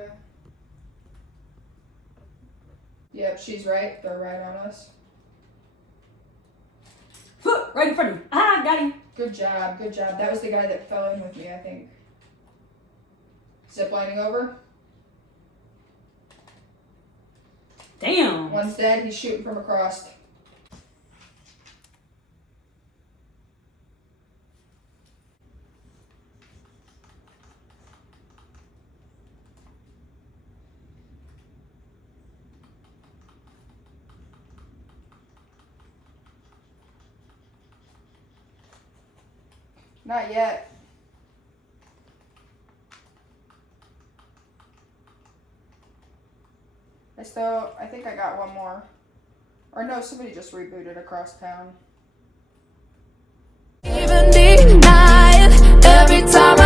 Okay. Yep, she's right. They're right on us. Foot right in front of me. Ah, got him. Good job. Good job. That was the guy that fell in with me, I think. Zip lining over. Damn. One's dead. He's shooting from across. Not yet. I think I got one more. Or no, somebody just rebooted across town.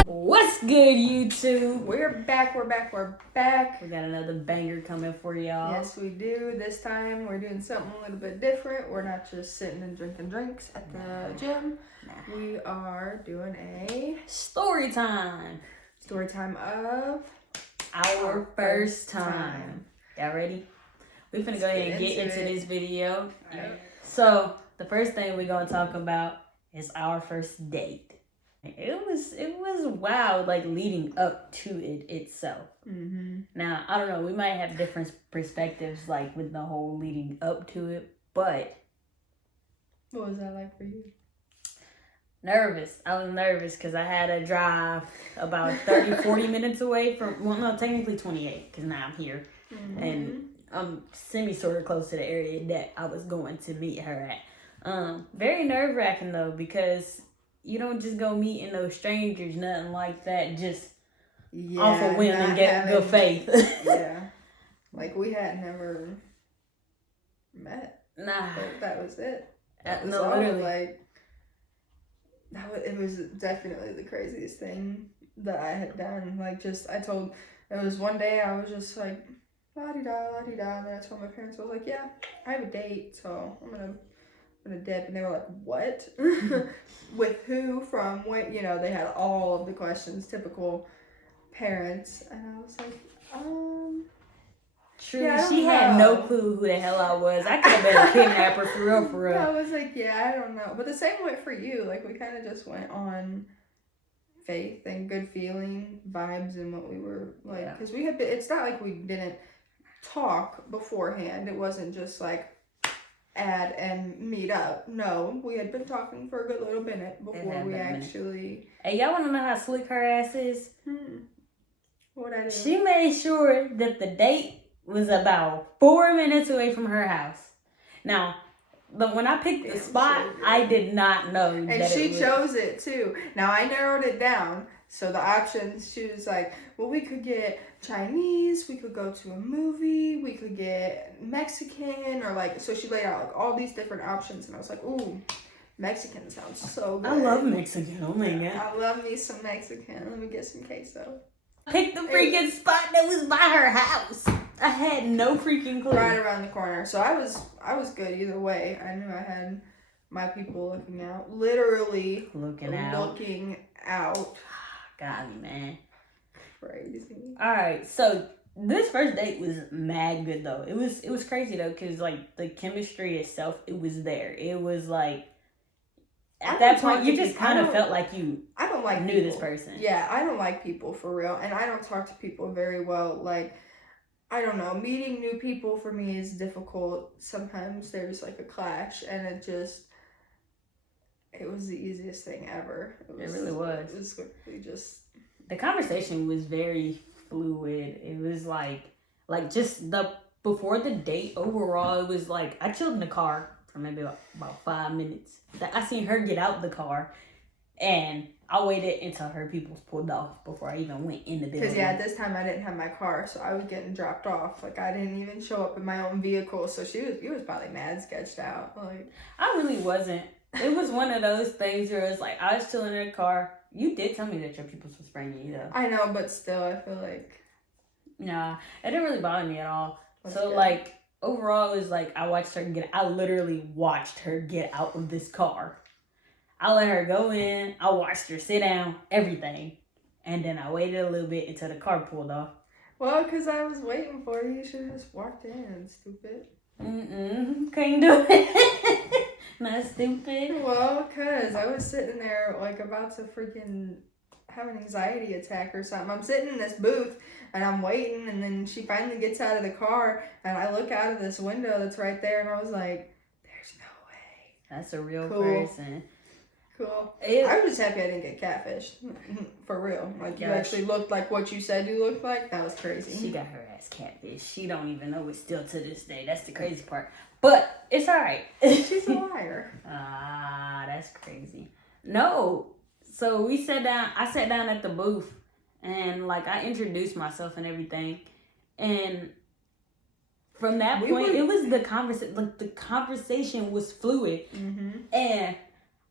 What's good, YouTube? We're back. We got another banger coming for y'all. Yes, we do. This time we're doing something a little bit different. We're not just sitting and drinking drinks at the gym. Nah. We are doing a Story time. story time of Our first time. Y'all ready? We finna go ahead and get into this video. Yep. So, the first thing we're gonna talk about is our first date. It was wild, like leading up to it itself. Mm-hmm. Now, I don't know, we might have different perspectives, like with the whole leading up to it, but What was that like for you? nervous. I was nervous because I had to drive about 30, 40 minutes away from, well, no, technically 28, because now I'm here. Mm-hmm. And I'm sort of close to the area that I was going to meet her at. Very nerve-wracking, though, because you don't just go meeting those strangers, nothing like that, just off a whim and get good faith. Yeah. Like, we had never met. Nah. That was it. That was No, all, literally. like, it was definitely the craziest thing that I had done. Like, it was one day I was just like, la-di-da, la-di-da, and then I told my parents, I was like, yeah, I have a date, so I'm gonna dip, and they were like, what? With who, from what, they had all of the questions, typical parents, and I was like, True, yeah, she had no clue who the hell I was. I could have been a kidnapper for real. I was like, yeah, I don't know. But the same went for you. Like, we kind of just went on faith and good feeling vibes and what we were like. Because we had been, it's not like we didn't talk beforehand. It wasn't just like add and meet up. No, we had been talking for a good little minute before we actually. Hey, y'all want to know how slick her ass is? What I do? She made sure that the date was about 4 minutes away from her house. Now, but when I picked the spot, I did not know. And she chose it too. Now I narrowed it down. So the options, she was like, well, we could get Chinese, we could go to a movie, we could get Mexican, or like, so she laid out like all these different options, and I was like, ooh, Mexican sounds so good. I love Mexican. Oh my God. I love me some Mexican. Let me get some queso. Picked the freaking spot that was by her house. I had no freaking clue. Right around the corner. So I was good either way. I knew I had my people looking out. Literally looking out. Got me, man. Crazy. Alright, so this first date was mad good though. It was crazy though, because like the chemistry itself, it was there. It was like at that point you just kind of felt like you knew this person. Yeah, I don't like people for real, and I don't talk to people very well. Like, I don't know, meeting new people for me is difficult. Sometimes there's like a clash, and it was the easiest thing ever. It really was. It was quickly just. The conversation was very fluid. It was like just before the date overall, it was like I chilled in the car for maybe about 5 minutes. I seen her get out the car, and I waited until her peoples pulled off before I even went in the building. Because, at this time I didn't have my car, so I was getting dropped off. Like, I didn't even show up in my own vehicle, so he was probably mad sketched out. Like, I really wasn't. It was one of those things where it's like, I was chilling in the car. You did tell me that your peoples was spraying you, though. I know, but still, I feel like... Nah, it didn't really bother me at all. That's so, good. like... Overall, it was like I literally watched her get out of this car. I let her go in. I watched her sit down, everything. And then I waited a little bit until the car pulled off. Well, because I was waiting for you. You should have just walked in, stupid. Couldn't do it. Not stupid. Well, because I was sitting there, like, about to freaking have an anxiety attack or something. I'm sitting in this booth, and I'm waiting, and then she finally gets out of the car, and I look out of this window that's right there, and I was like, there's no way. That's a real Cool. person. Cool. I was just happy I didn't get catfished. For real. Like, you actually looked like what you said you looked like. That was crazy. She got her ass catfished. She don't even know it still to this day. That's the crazy part. But it's all right. She's a liar. That's crazy. No. So we sat down. I sat down at the booth, and like I introduced myself and everything, and from that point, it was the conversation. Like the conversation was fluid, and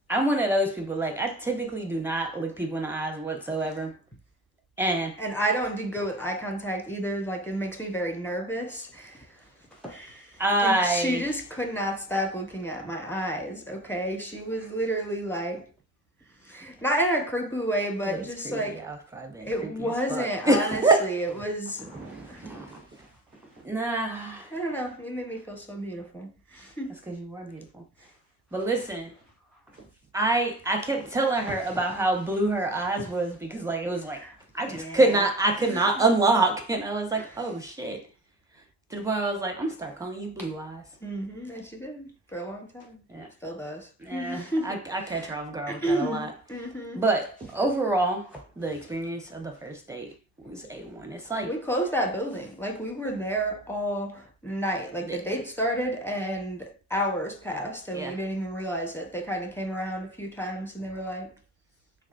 I'm one of those people. Like I typically do not look people in the eyes whatsoever, and I don't do good with eye contact either. Like it makes me very nervous. And she just could not stop looking at my eyes. Okay, she was literally like, not in a creepy way, but just creepy. Like it wasn't. Honestly, it was. Nah, I don't know. You made me feel so beautiful. That's because you are beautiful. But listen, I kept telling her about how blue her eyes was because like it was like I could not unlock, and I was like, oh shit. To the point where I was like, I'm gonna start calling you Blue Eyes. And she did for a long time. Yeah, still does. Yeah, I catch her off guard with that a lot. But overall, the experience of the first date was A1. It's like we closed that building. Like we were there all night. Like the date started and hours passed, and we didn't even realize it. They kind of came around a few times, and they were like,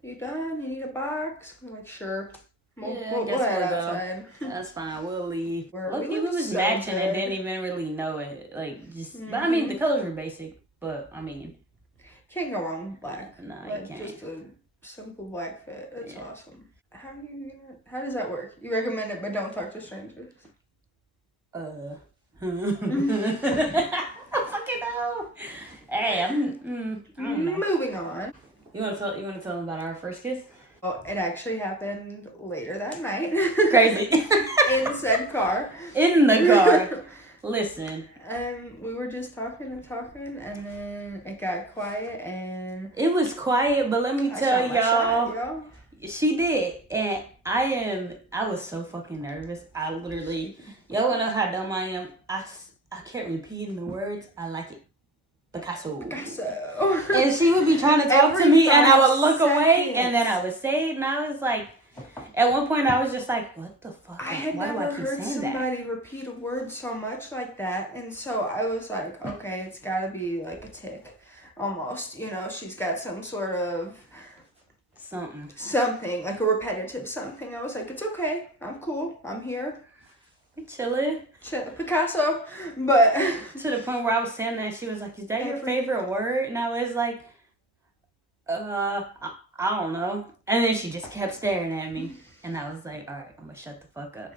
"You done? You need a box?" We're like, "Sure." We'll head outside. That's fine. We'll leave. We was matching and didn't even really know it. Like just, but I mean, the colors were basic. But I mean, can't go wrong with black. No, like, you can't. Just a simple black fit. That's awesome. How does that work? You recommend it, but don't talk to strangers. I fucking know. Hey, I'm moving on. You want to tell them about our first kiss? Oh, it actually happened later that night. Crazy. In said car. In the car. Listen. We were just talking, and then it got quiet, and... It was quiet, but let me tell y'all. She did, and I was so fucking nervous. I literally... Y'all wanna know how dumb I am? I kept repeating the words. I like it. Picasso. And she would be trying to talk to me, and I would look away, and then I would say it, and I was like, at one point, I was just like, what the fuck? I had never heard somebody repeat a word so much like that, and so I was like, okay, it's gotta be like a tick, almost. You know, she's got some sort of something, like a repetitive something. I was like, it's okay, I'm cool, I'm here. Chilling. Picasso. But to the point where I was saying that, she was like, is that your favorite word? And I was like, I don't know. And then she just kept staring at me. And I was like, all right, I'm going to shut the fuck up.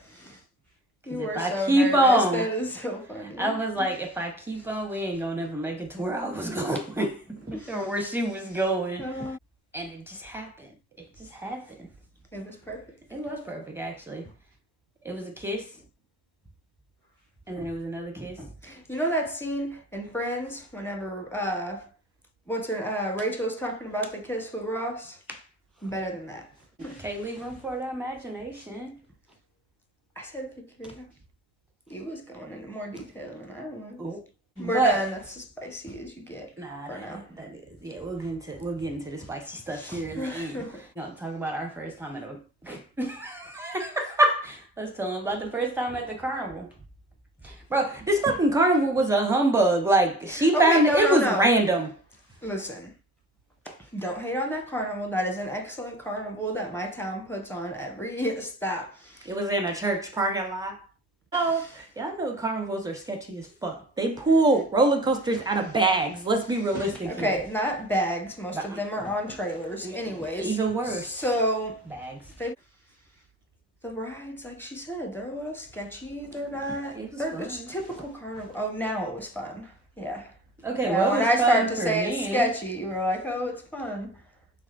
You were if I so keep nervous. on, That is so funny. I was like, if I keep on, we ain't going to never make it to where I was going. Or where she was going. And it just happened. It just happened. It was perfect. It was perfect, actually. It was a kiss. And then it was another kiss. You know that scene in Friends whenever Rachel's talking about the kiss with Ross? Better than that. Okay, leave room for the imagination. I said picture it out. You was going into more detail than I was. Oh. We're done. That's as spicy as you get. Nah, that is. Yeah, we'll get into the spicy stuff here in the end. We're gonna talk about our first time at a Let's tell them about the first time at the carnival. Bro, this fucking carnival was a humbug. Like, she found it was random. Listen, don't hate on that carnival. That is an excellent carnival that my town puts on every stop. It was in a church parking lot. Oh, y'all know carnivals are sketchy as fuck. They pull roller coasters out of bags. Let's be realistic. Okay, not bags. Most of them are on trailers. Anyways. Even worse. So. Bags. The rides, like she said, they're a little sketchy. They're not. It's typical carnival. Oh, now it was fun. Yeah. Okay, when I started to say it's sketchy, you were like, oh, it's fun.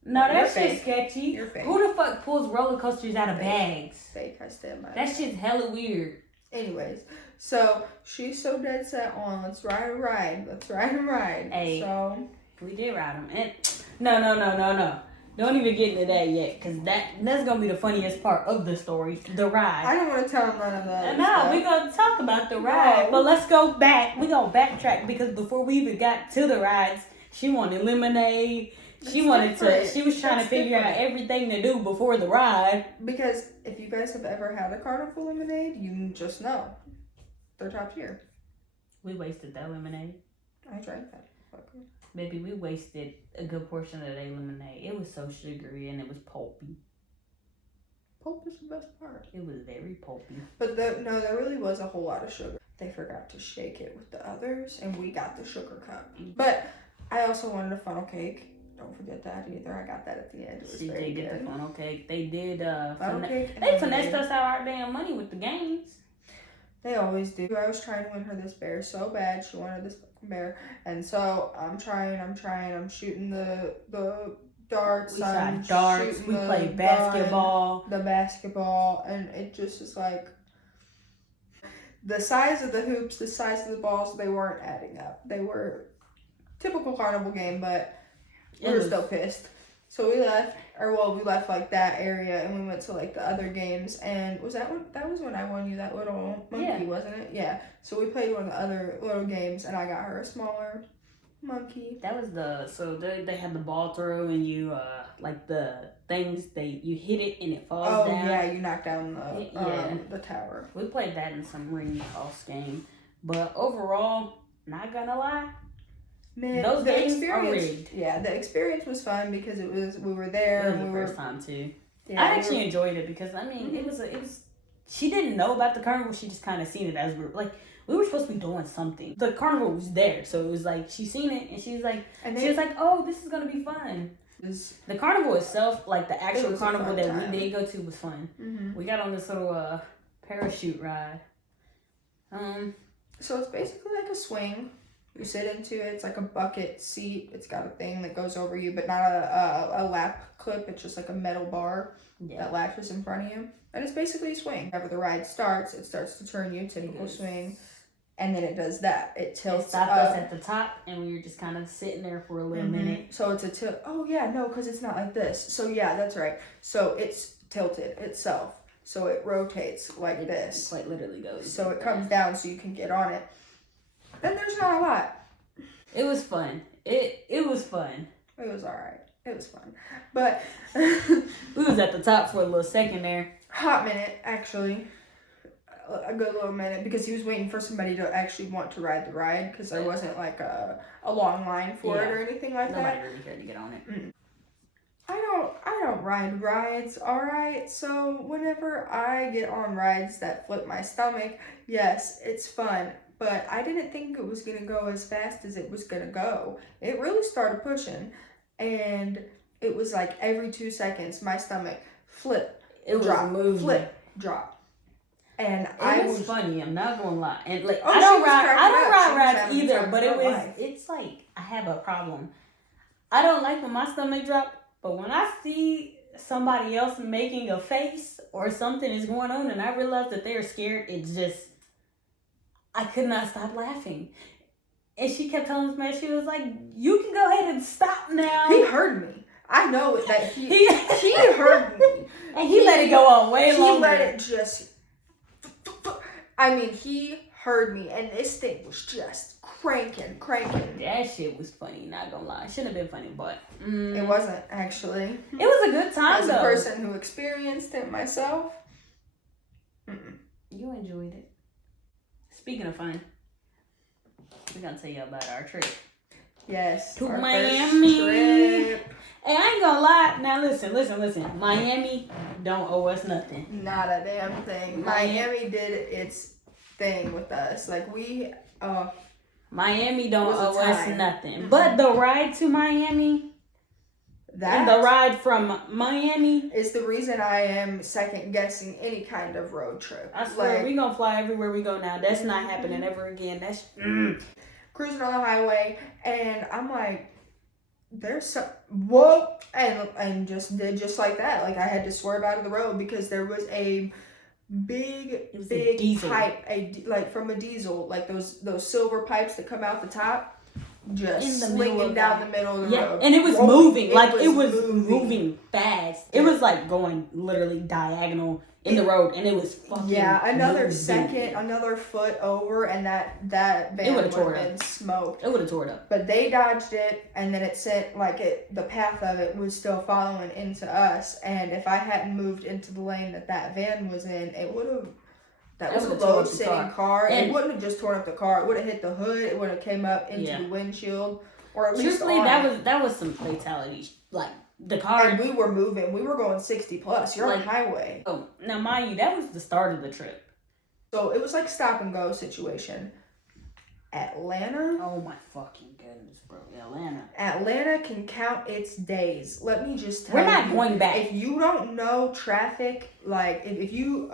No, You're that shit's fake. sketchy. You're fake. Who the fuck pulls roller coasters out of Fake. bags? Fake, I stand by That shit's hella weird. Anyways, so she's so dead set on let's ride a ride. Let's ride a ride. Hey. So We did ride them. And no. Don't even get into that yet, because that's going to be the funniest part of the story. The ride. I don't want to tell none of that. No, we're going to talk about the ride. No. But let's go back. We're going to backtrack, because before we even got to the rides, she wanted lemonade. She was trying to figure out everything to do before the ride. Because if you guys have ever had a carnival lemonade, you just know. They're top tier. We wasted that lemonade. I drank that. Baby, we wasted a good portion of that lemonade. It was so sugary and it was pulpy. Pulp is the best part. It was very pulpy. But there really was a whole lot of sugar. They forgot to shake it with the others, and we got the sugar cup. But I also wanted a funnel cake. Don't forget that either. I got that at the end. It was She very did get good. the funnel cake. They did Cake they finessed us out our damn money with the games. They always do. I was trying to win her this bear so bad. She wanted this fucking bear. And so I'm trying. I'm shooting the darts. We shot darts. We played basketball. The basketball. And it just is like the size of the hoops, the size of the balls, they weren't adding up. They were typical carnival game, but we were still pissed. So we left like that area, and we went to like the other games. And was that when I won you that little monkey, wasn't it? Yeah. So we played one of the other little games, and I got her a smaller monkey. That was they had the ball throw, and you like the things you hit it and it falls down. Oh yeah, you knock down the tower. We played that in some ring toss game, but overall, not gonna lie. Man, those games experience, are rigged. Yeah, the experience was fun because we were there. It was the first time too. Yeah, I actually enjoyed it because it was. She didn't know about the carnival. She just kind of seen it as we were supposed to be doing something. The carnival was there, so it was like she seen it and she was like, oh, this is gonna be fun. The carnival itself, like the actual carnival that we did go to, was fun. Mm-hmm. We got on this little parachute ride. So it's basically like a swing. You sit into it. It's like a bucket seat. It's got a thing that goes over you, but not a lap clip. It's just like a metal bar that latches in front of you. And it's basically a swing. Whenever the ride starts, it starts to turn you, typical swing. And then it does that. It tilts. It stopped us at the top, and we were just kind of sitting there for a little minute. So it's a tilt. Oh, yeah, no, because it's not like this. So, yeah, that's right. So it's tilted itself. So it rotates like this. It quite literally goes. So it comes down so you can get on it. And there's not a lot. It was fun. It was fun. It was alright. It was fun. But we was at the top for a little second there. Hot minute, actually. A good little minute, because he was waiting for somebody to actually want to ride the ride, because there wasn't like a long line for it or anything like that. Nobody really cared to get on it. Mm. I don't ride rides, alright? So whenever I get on rides that flip my stomach, yes, it's fun. But I didn't think it was going to go as fast as it was going to go. It really started pushing. And it was like every 2 seconds, my stomach flip, drop, flip, drop. And it was funny, I'm not going to lie. And like, I don't ride rides either, but it's like, I have a problem. I don't like when my stomach drop, but when I see somebody else making a face or something is going on and I realize that they're scared, it's just, I could not stop laughing. And she kept telling us, man, she was like, you can go ahead and stop now. He heard me. I know that he heard me. And he let it go on way longer. He let it just... I mean, he heard me, and this thing was just cranking. That shit was funny, not gonna lie. It shouldn't have been funny, but... It wasn't, actually. It was a good time, As a person who experienced it myself. You enjoyed it. Speaking of fun, we're gonna tell you about our trip. Yes. To Miami. Hey, I ain't gonna lie. Now listen. Miami don't owe us nothing. Not a damn thing. Miami did its thing with us. Like Miami don't owe us nothing. Mm-hmm. But the ride to Miami, and the ride from Miami is the reason I am second guessing any kind of road trip. I swear, we gonna fly everywhere we go now. That's not happening ever again. That's cruising on the highway, and I'm like, there's some whoa, and just like that. Like I had to swerve out of the road because there was a big pipe, like from a diesel, like those silver pipes that come out the top, just slinging down the middle of the road. And it was moving, it was moving fast. It was like going literally diagonal in the road, and it was fucking another second, another foot over, and that van would have been smoked. It would have tore it up. But they dodged it, and then it sent the path of it was still following into us. And if I hadn't moved into the lane that van was in, it would have. That was a low sitting car. It wouldn't have just torn up the car. It would have hit the hood. It would have came up into the windshield, or at least truthfully, that was some fatality. Like the car. And we were moving. We were going 60 plus. You're on the highway. Oh, now mind you, that was the start of the trip. So it was like stop and go situation. Atlanta. Oh my fucking goodness, bro! Atlanta can count its days. Let me just tell you. We're not going back. If you don't know traffic, like if you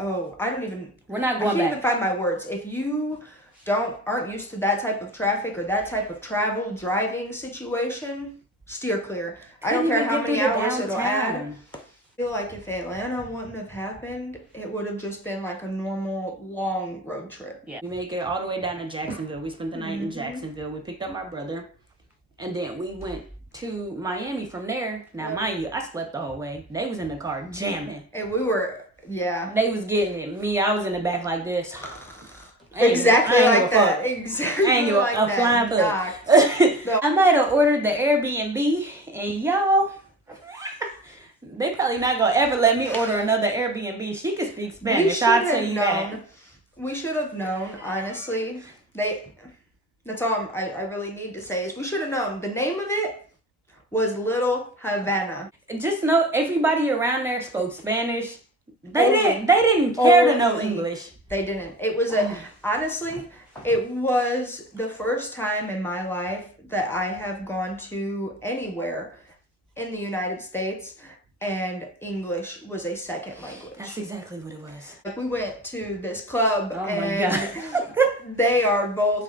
we're not going back. I can't even find my words. If you aren't used to that type of traffic or that type of driving situation, steer clear. I don't care how many hours it'll add. I feel like if Atlanta wouldn't have happened, it would have just been like a normal long road trip. Yeah. We make it all the way down to Jacksonville. We spent the night in Jacksonville. We picked up my brother, and then we went to Miami from there. Now, mind you, I slept the whole way. They was in the car jamming. And we were, They was getting it. Me, I was in the back like this. Exactly like that. Exactly like a flying foot. I might have ordered the Airbnb, and y'all, they probably not gonna ever let me order another Airbnb. She can speak Spanish. I'll tell you that. We should have known, honestly. That's all I really need to say is we should have known. The name of it was Little Havana. Just know everybody around there spoke Spanish. They didn't care to know English. They didn't. It was honestly, it was the first time in my life that I have gone to anywhere in the United States and English was a second language. That's exactly what it was. Like we went to this club and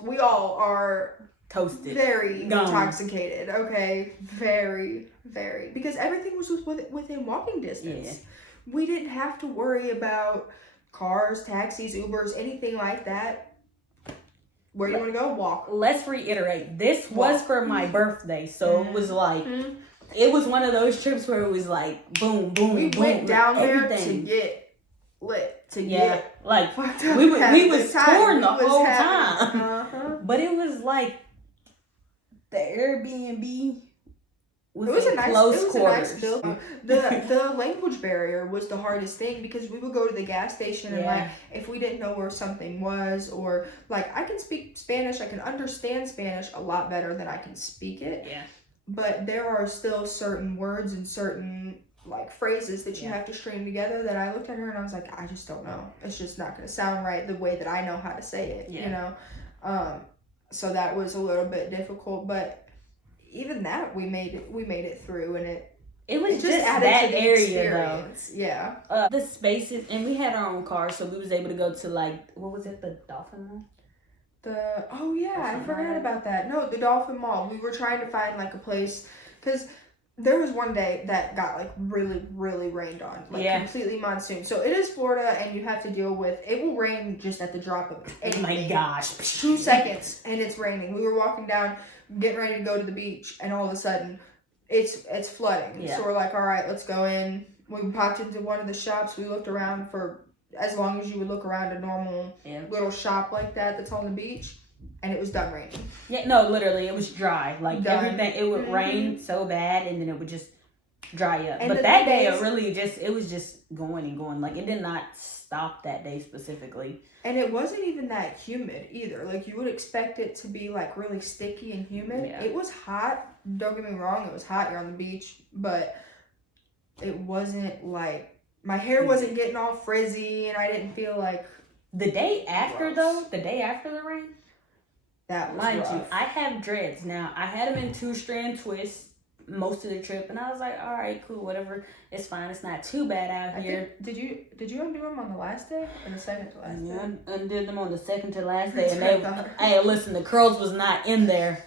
we all are toasted, very intoxicated. Okay, very, very, because everything was within walking distance. Yeah. We didn't have to worry about cars, taxis, Ubers, anything like that. Where do you want to go? Walk. Let's reiterate. This was for my birthday, so it was like. It was one of those trips where it was like boom, boom, we boom. We went down there to get lit, like we was touring the whole time. But it was like the Airbnb was a nice building. The language barrier was the hardest thing because we would go to the gas station and like if we didn't know where something was or like I can speak Spanish, I can understand Spanish a lot better than I can speak it. Yeah. But there are still certain words and certain like phrases that you have to string together that I looked at her and I was like, I just don't know. It's just not going to sound right the way that I know how to say it, you know? So that was a little bit difficult, but even that we made it through and it was just that area experience. Though. Yeah. The spaces, and we had our own car, so we was able to go to like, what was it? The Dolphin Mall? I forgot about that. No, the Dolphin Mall. We were trying to find like a place because there was one day that got like really, really rained on, like completely monsoon. So it is Florida, and you have to deal with it will rain just at the drop of anything. Oh my gosh, 2 seconds and it's raining. We were walking down, getting ready to go to the beach, and all of a sudden, it's flooding. Yeah. So we're like, all right, let's go in. We popped into one of the shops. We looked around for as long as you would look around a normal little shop like that's on the beach, and it was done raining. Yeah, no, literally, it was dry. Like everything, it would rain so bad, and then it would just dry up. And but that day, it was just going and going. Like it did not stop that day specifically. And it wasn't even that humid either. Like you would expect it to be like really sticky and humid. Yeah. It was hot. Don't get me wrong, it was hot here on the beach, but it wasn't like. My hair wasn't getting all frizzy, and I didn't feel like... The day after the rain? That was rough. You, I have dreads. Now, I had them in 2-strand twists most of the trip, and I was like, all right, cool, whatever. It's fine. It's not too bad out here. Did you undo them on the last day or the second to last day? I undid them on the second to last day, and hey, listen, the curls was not in there.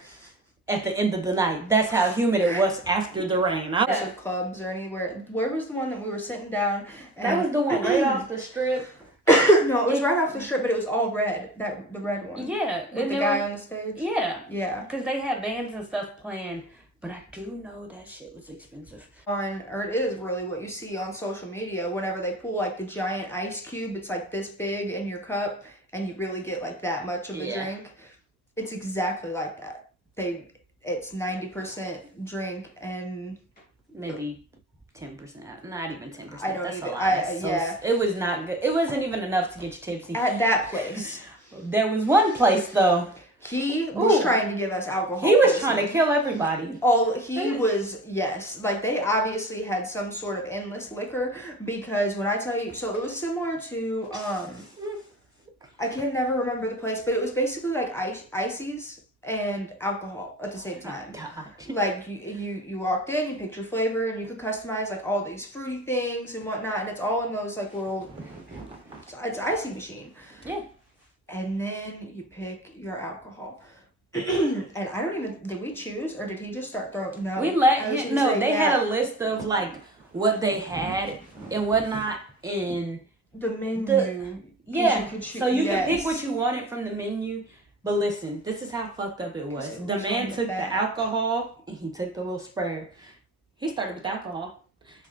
at the end of the night. That's how humid it was after the rain. Of clubs or anywhere. Where was the one that we were sitting down? That was the one right off the strip. No, it was right off the strip, but it was all red. The red one. Yeah, with the guy on the stage. Yeah, because they had bands and stuff playing. But I do know that shit was expensive. Or it is really what you see on social media. Whenever they pull like the giant ice cube, it's like this big in your cup, and you really get like that much of a drink. It's exactly like that. It's 90% drink and maybe 10%. Not even 10%. That's a lot. It was not good. It wasn't even enough to get you tipsy at that place. There was one place though. He was trying to give us alcohol. He was trying to kill everybody. Like they obviously had some sort of endless liquor, because when I tell you, so it was similar to, I can never remember the place, but it was basically like ices and alcohol at the same time. God. Like you walked in, you picked your flavor, and you could customize like all these fruity things and whatnot, and it's all in those like little, it's icy machine. Yeah. And then you pick your alcohol. And I don't even, did we choose or did he just start throwing? No. We let him, no, they had a list of like what they had and whatnot in the menu. So you could pick what you wanted from the menu. But listen, this is how fucked up it was. The man took the alcohol and he took the little sprayer. He started with the alcohol.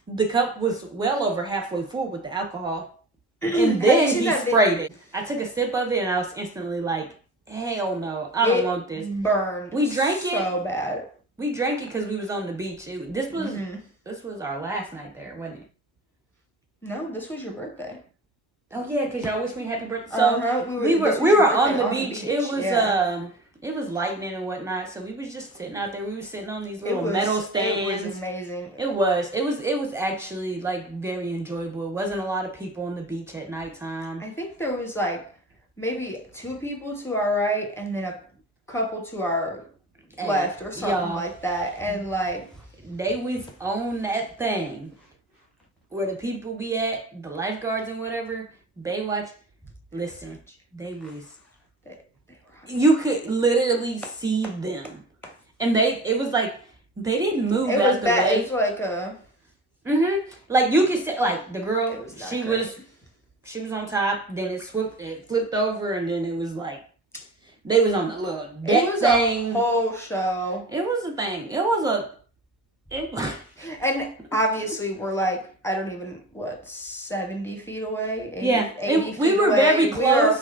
The cup was well over halfway full with the alcohol. And then he sprayed it. I took a sip of it and I was instantly like, hell no, I don't want this. Burned. We drank it so bad. We drank it because we was on the beach. This was our last night there, wasn't it? No, this was your birthday. Oh yeah, because y'all wished me happy birthday. So we were on the beach. It was lightning and whatnot. So we was just sitting out there. We were sitting on these little metal stands. It was amazing. It was actually like very enjoyable. It wasn't a lot of people on the beach at nighttime. I think there was like maybe 2 people to our right and then a couple to our left or something like that. And like they was on that thing where the people be at, the lifeguards and whatever. Baywatch. Listen, they was. You could literally see them, and it was like they didn't move out the way. It was like a. Like you could see, like the girl, she was on top. Then it flipped over, and then it was like they was on the little deck thing. A whole show. It was a thing. It was. And obviously we're like, I don't even, 70 feet away? 80 feet we were away. Very close. We were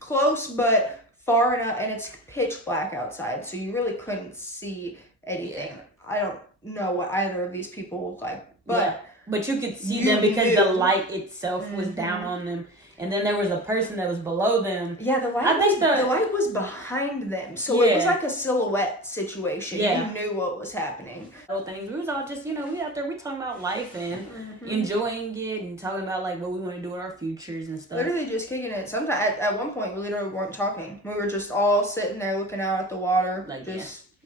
close, but far enough, and it's pitch black outside, so you really couldn't see anything. I don't know what either of these people look like, but... But you could see them because the light itself was down on them. And then there was a person that was below them. Yeah, the light was behind them. So it was like a silhouette situation. Yeah. You knew what was happening. We was all just, we out there, we talking about life and enjoying it and talking about like what we want to do in our futures and stuff. Literally just kicking it. Sometimes at one point we literally weren't talking. We were just all sitting there looking out at the water.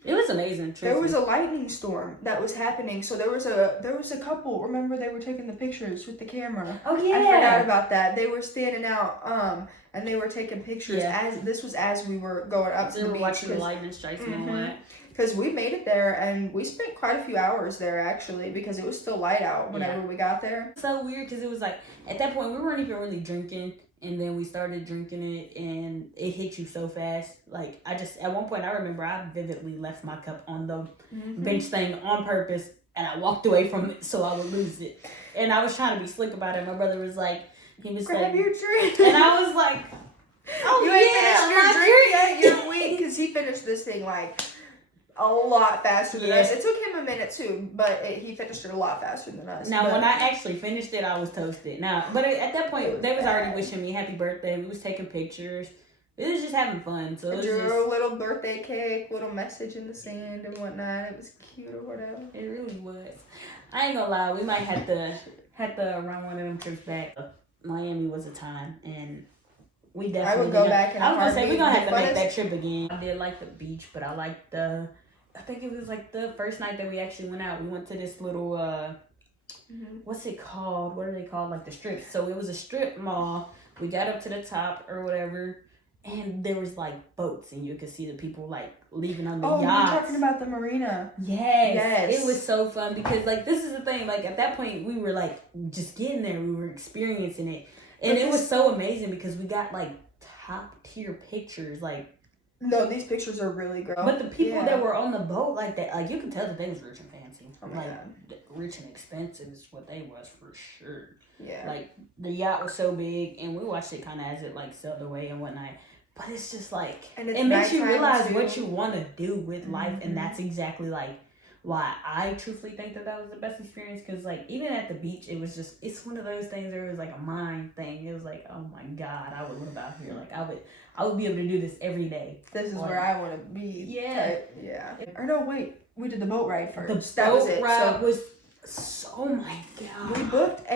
It was amazing. Truthfully. There was a lightning storm that was happening. So there was a couple. Remember, they were taking the pictures with the camera. Oh yeah. I forgot about that. They were standing out, and they were taking pictures as we were going up to the beach. Watching the lightning strikes and all that. Because we made it there, and we spent quite a few hours there actually, because it was still light out whenever we got there. So weird, because it was like at that point we weren't even really drinking. And then we started drinking it, and it hit you so fast. Like, at one point, I remember I vividly left my cup on the bench thing on purpose, and I walked away from it so I would lose it. And I was trying to be slick about it. My brother was like, grab your drink. And I was like, oh, you ain't finished your drink yet? You're weak, because he finished this thing, like, a lot faster than us. It took him a minute too, but he finished it a lot faster than us. Now, when I actually finished it, I was toasted. But at that point, they was already wishing me happy birthday. We was taking pictures. It was just having fun. So I drew a little birthday cake, little message in the sand and whatnot. It was cute or whatever. It really was. I ain't gonna lie. We might have to run one of them trips back. Miami was a time, and we definitely. I would go back. I was gonna say we're gonna have to make that trip again. I did like the beach, but I liked I think it was like the first night that we actually went out. We went to this little, what's it called? What are they called? Like the strip. So it was a strip mall. We got up to the top or whatever. and there was like boats, and you could see the people like leaving on the Oh, yachts. you're talking about the marina. Yes. It was so fun because like this is the thing, like at that point we were like just getting there, we were experiencing it. And it was so amazing because we got like top tier pictures, like no, these pictures are really great. But the people that were on the boat like that, like you could tell that they was rich and fancy. Oh my God. Rich and expensive is what they was for sure. Yeah. Like the yacht was so big, and we watched it kind of as it like sailed away and whatnot. But it's just like it makes you realize what you want to do with life, and that's exactly like why I truthfully think that was the best experience. Because like even at the beach, it was just it's one of those things where it was like a mind thing. It was like, oh my God, I would live out here. Like I would be able to do this every day. This is where I want to be. Yeah. Yeah. Or no, wait. We did the boat ride first. The boat ride was oh my God. We booked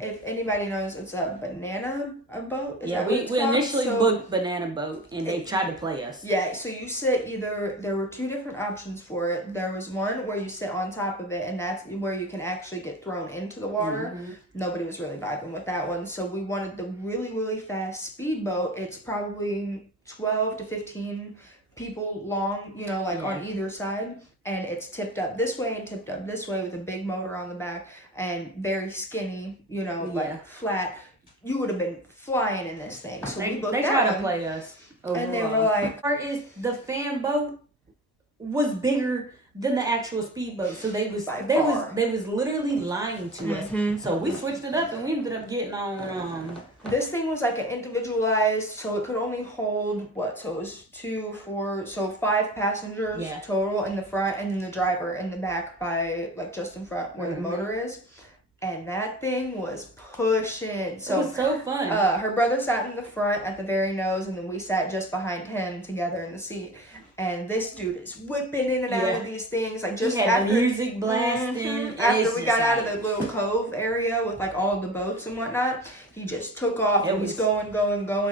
if anybody knows, it's a banana boat. We initially booked banana boat, and they tried to play us. Yeah, so you sit there were two different options for it. There was one where you sit on top of it, and that's where you can actually get thrown into the water. Mm-hmm. Nobody was really vibing with that one, so we wanted the really, really fast speedboat. It's probably 12 to 15 people long, on either side. And it's tipped up this way and tipped up this way with a big motor on the back and very skinny, like flat. You would have been flying in this thing. So they tried to play us overall. And they were like, part is the fan boat was bigger than the actual speedboat. So they was literally lying to us. So we switched it up, and we ended up getting on this thing was like an individualized, so it could only hold so it was 5 passengers total in the front, and then the driver in the back by like just in front where the motor is. And that thing was pushing. So it was so fun. Her brother sat in the front at the very nose, and then we sat just behind him together in the seat. And this dude is whipping in and out of these things, like just after music blasting. After we got out of the little cove area with like all of the boats and whatnot, he just took off and was going,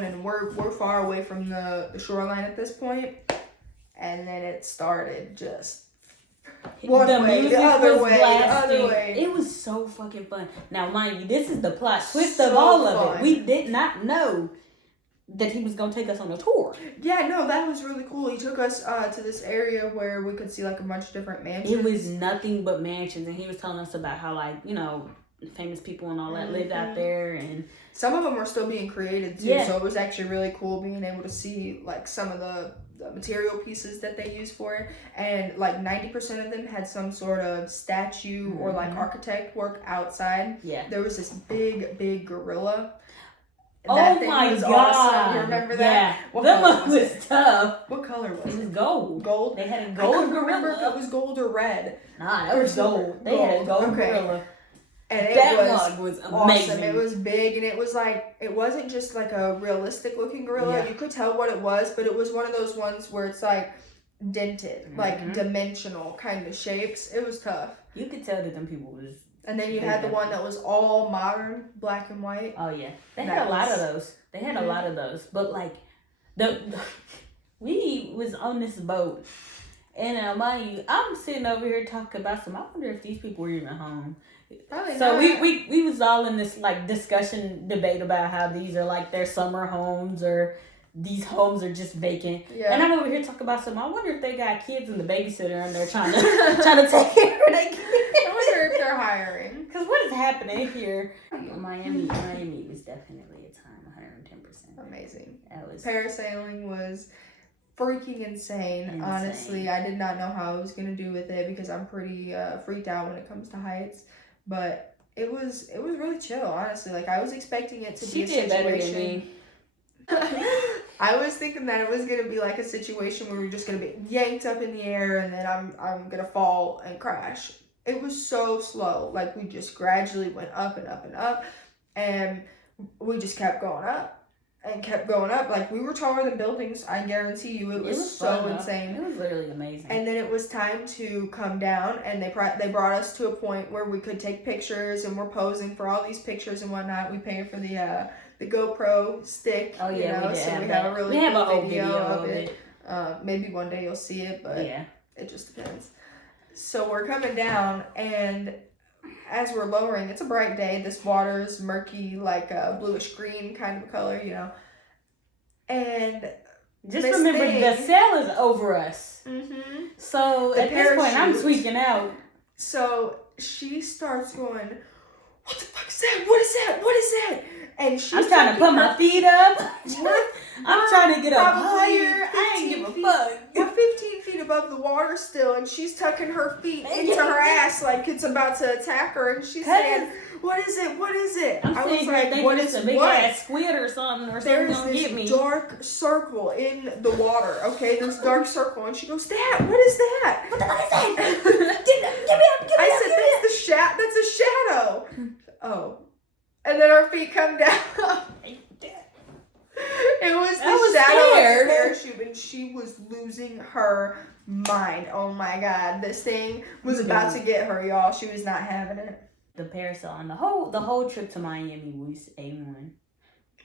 and we're far away from the shoreline at this point. And then it started just one way, the other way. It was so fucking fun. Now, mind you, this is the plot twist of all of it. We did not know that he was gonna take us on a tour. Yeah, no, that was really cool. He took us to this area where we could see like a bunch of different mansions. It was nothing but mansions, and he was telling us about how famous people and all that lived out there, and some of them were still being created too. Yeah. So it was actually really cool being able to see like some of the material pieces that they used for it, and like 90% of them had some sort of statue or like architect work outside. Yeah, there was this big gorilla. That thing was awesome. You remember that? Yeah. That one was tough. What color was it? It was gold. Gold? They had a gold gorilla. I couldn't remember if it was gold or red. Nah, that was gold. They had a gold gorilla. And that was amazing. Awesome. It was big, and it was like, it wasn't just like a realistic looking gorilla. Yeah. You could tell what it was, but it was one of those ones where it's like dented, like dimensional kind of shapes. It was tough. You could tell that them people was. And then you had the one that was all modern, black and white. Oh yeah, they had a lot of those. They had a lot of those, but like, we was on this boat, and mind you, I'm sitting over here talking about some. I wonder if these people were even home. Probably so not. we was all in this like discussion debate about how these are like their summer homes or these homes are just vacant. Yeah. And I'm over here talking about some. I wonder if they got kids and the babysitter and they're trying to take care of their kids. I wonder if they're hiring. Because what is happening here? Miami was definitely a time 110%. Amazing. That was parasailing was freaking insane. Honestly, I did not know how I was gonna do with it because I'm pretty freaked out when it comes to heights. But it was really chill, honestly. Like I was expecting it to be a situation. Better than me. I was thinking that it was gonna be like a situation where we're just gonna be yanked up in the air and then I'm gonna fall and crash. It was so slow. Like we just gradually went up and up and up, and we just kept going up and kept going up. Like we were taller than buildings. I guarantee you, it was so insane. It was literally amazing. And then it was time to come down, and they brought us to a point where we could take pictures, and we're posing for all these pictures and whatnot. We paid for the GoPro stick. Oh yeah, we did. So we have a really cool video of it. Maybe one day you'll see it, but it just depends. So we're coming down, and as we're lowering, it's a bright day. This water is murky, like a bluish green kind of color, And just Miss remember Thing- the cell is over us. Mm-hmm. So The at this point, I'm parachute. tweaking out. So she starts going, what the fuck is that? What is that? What is that? And she's I'm trying to put my feet up. I'm trying to get up probably higher. I ain't give a 15 fuck. We're 15 feet above the water still, and she's tucking her feet into her ass like it's about to attack her. And she's saying, "What is it? What is it?" I'm I was sitting here like, thinking "What it's is a big what?" ass squid or something There's gonna get me. this dark circle in the water. Okay, this dark circle, and she goes, "Dad, what is that? What the fuck is that?" Get me up! I said, "That's a shadow." Oh, and then our feet come down. It was the shadow of the parachute, and she was losing her mind. Oh my god, this thing was about to get her, y'all. She was not having it. The parasol and the whole trip to Miami was A1.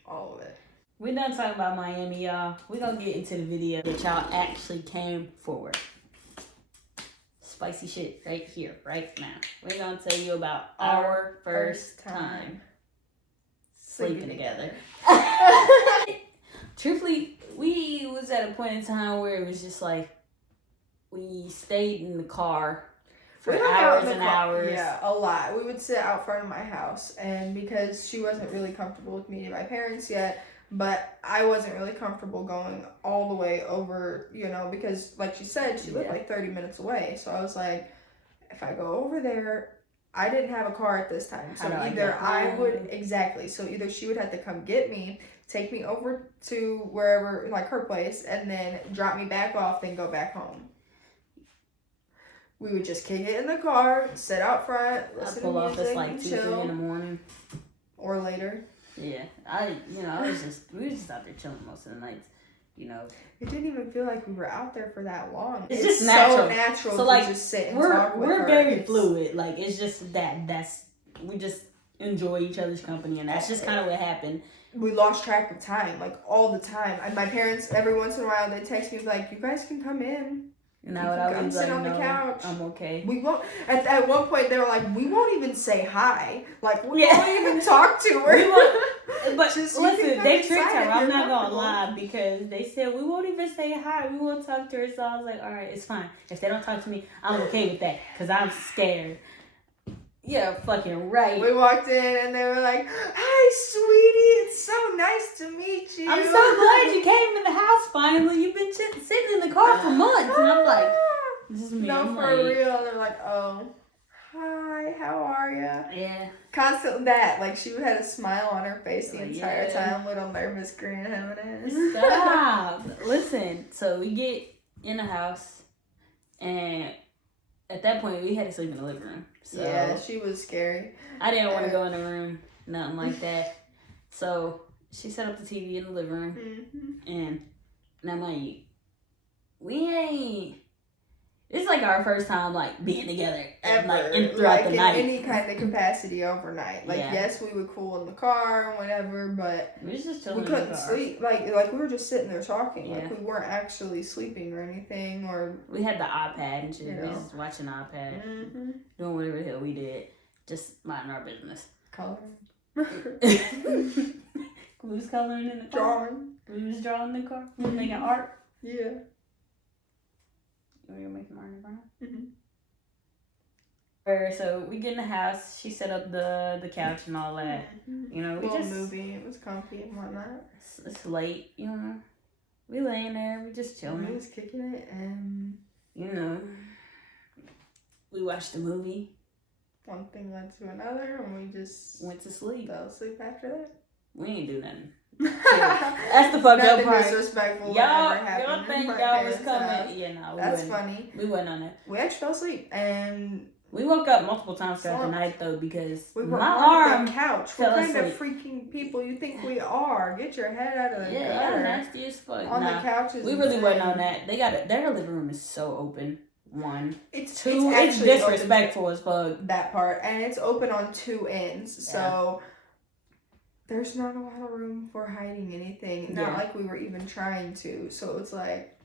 All of it. We're done talking about Miami, y'all. We're gonna get into the video that y'all actually came for. Spicy shit right here, right now. We're gonna tell you about our first time sleeping together. Truthfully, we was at a point in time where it was just like we stayed in the car for hours and hours. Yeah, a lot. We would sit out front of my house, and because she wasn't really comfortable with meeting my parents yet, but I wasn't really comfortable going all the way over, because like she said, she lived like 30 minutes away. So I was like, if I go over there, I didn't have a car at this time. So either she would have to come get me, take me over to wherever, like her place, and then drop me back off, then go back home. We would just kick it in the car, sit out front, listen to music, office like 2, 3 in the morning. Or later. Yeah, we were just out there chilling most of the nights, It didn't even feel like we were out there for that long. It's just natural. So natural so to like, just sit and talk with her. We're very fluid. Like, it's just we just enjoy each other's company, and that's just kind of what happened. We lost track of time, like, all the time. And my parents, every once in a while, they text me, like, you guys can come in. And I was sit like, on the couch. I'm okay. We won't. At one point, they were like, we won't even say hi. Like, we won't even talk to her. But listen, they tricked her. I'm not gonna lie, because they said we won't even say hi. We won't talk to her. So I was like, all right, it's fine. If they don't talk to me, I'm okay with that, because I'm scared. Yeah, fucking right. We walked in and they were like, hi, sweetie. It's so nice to meet you. I'm so glad you came in the house finally. You've been sitting in the car for months. And I'm like, this is me. No, for real. They're like, oh, hi, how are you? Yeah. Constant that. Like, she had a smile on her face the entire time. Little nervous grin having it. Stop. Listen, so we get in the house, and at that point, we had to sleep in the living room. So yeah, she was scary. I didn't want to go in the room, nothing like that. So she set up the TV in the living room, and now mind you, it's like our first time like being together ever, like throughout the night. In any kind of capacity overnight. Like yes, we would cool in the car and whatever, but we was just chilling. We couldn't sleep. Like we were just sitting there talking. Yeah. Like we weren't actually sleeping or anything. Or we had the iPad and shit. We was just watching the iPad, doing whatever the hell we did, just minding our business. Coloring. We was coloring in the car. Drawing. We was drawing in the car. We was making art. Yeah. We were making art in the car. So we get in the house. She set up the couch and all that. We just movie. It was comfy and whatnot. It's late, We laying there. We just chilling. We was kicking it and we watched the movie. One thing led to another, and we just went to sleep. Fell asleep after that. We ain't do nothing. That's the fucked up part. Disrespectful. Y'all think y'all was coming? Yeah, no. That's funny. We wasn't on that. We actually fell asleep, and we woke up multiple times throughout the night though, because we were my on arm the couch. What kind of freaking people you think we are? Get your head out of the gutter. Nasty as fuck. On the couches. We really wasn't on that. Their living room is so open. One. It's disrespectful as fuck. That part, and it's open on two ends, so. There's not a lot of room for hiding anything. Not like we were even trying to. So it's like.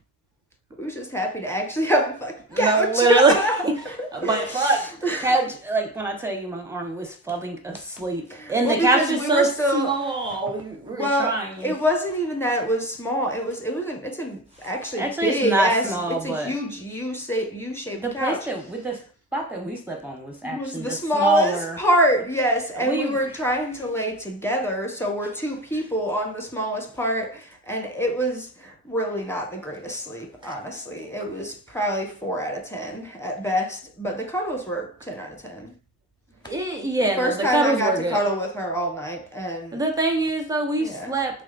We was just happy to actually have a fucking couch. No, literally. But fuck, the couch, like when I tell you my arm was falling asleep. And Well, the couch because is we were so still- small. We were Well, trying. it wasn't even that it was small. It's actually it's big not ass, small, it's a but huge U-shaped the couch. place that with the spot that we slept on was actually Was the the smallest smaller. part, yes. And we We- were trying to lay together, so we're two people on the smallest part, and it was really not the greatest sleep, honestly. It was probably 4 out of 10 at best, but the cuddles were 10 out of 10. Yeah, First the time I cuddles got were to good. cuddle with her all night, and The thing is, though, we Yeah. slept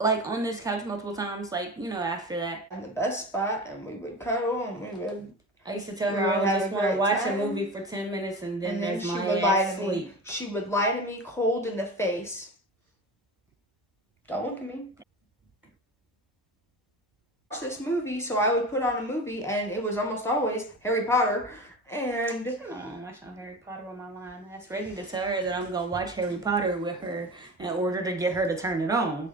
like on this couch multiple times. Like, you know, after that, in the best spot, and we would cuddle, and we would. I used to tell We her I would would have just a want to great watch a time. movie for 10 minutes and then And then there's she my would lie ass to me. sleep. She would lie to me cold in the face. Don't look at me. Watch this movie, so I would put on a movie, and it was almost always Harry Potter. And I'm watching Harry Potter on my line. I was ready to tell her that I'm gonna watch Harry Potter with her in order to get her to turn it on,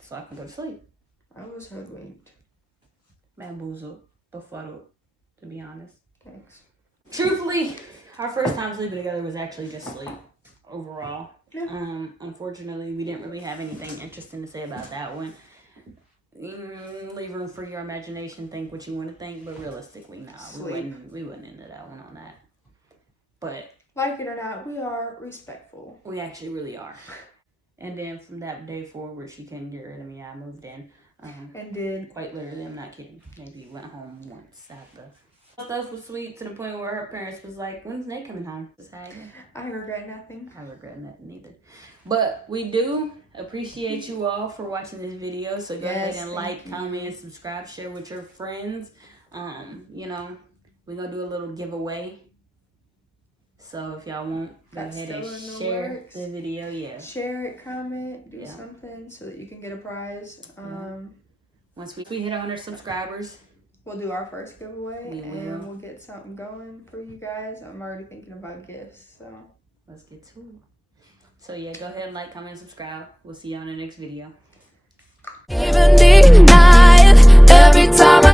so I can go to sleep. I was hoodwinked. Bamboozled, befuddled, to be honest. Thanks. Truthfully, our first time sleeping together was actually just sleep overall. Yeah. Unfortunately, we didn't really have anything interesting to say about that one. Leave room for your imagination. Think what you want to think, but realistically, no, Sleep. we wouldn't into that one on that. But Like it or not, we are respectful. we actually really are. And then from that day forward, she couldn't get rid of me. I moved in. And did. Quite literally, I'm not kidding. Maybe went home once after. Stuff was sweet to the point where her parents was like, "When's Nate coming home?" I regret nothing. I regret nothing either. But we do appreciate you all for watching this video. So go ahead and like, comment, and subscribe, share with your friends. You know, we're gonna do a little giveaway. So if y'all want, go That's ahead and still in the share works. the video. Yeah. Share it, comment, do Yeah. something so that you can get a prize. Once we hit 100 subscribers, We'll do our first giveaway, We and will. we'll get something going for you guys. I'm already thinking about gifts, so. let's get to it. So yeah, go ahead and like, comment, and subscribe. We'll see you on the next video.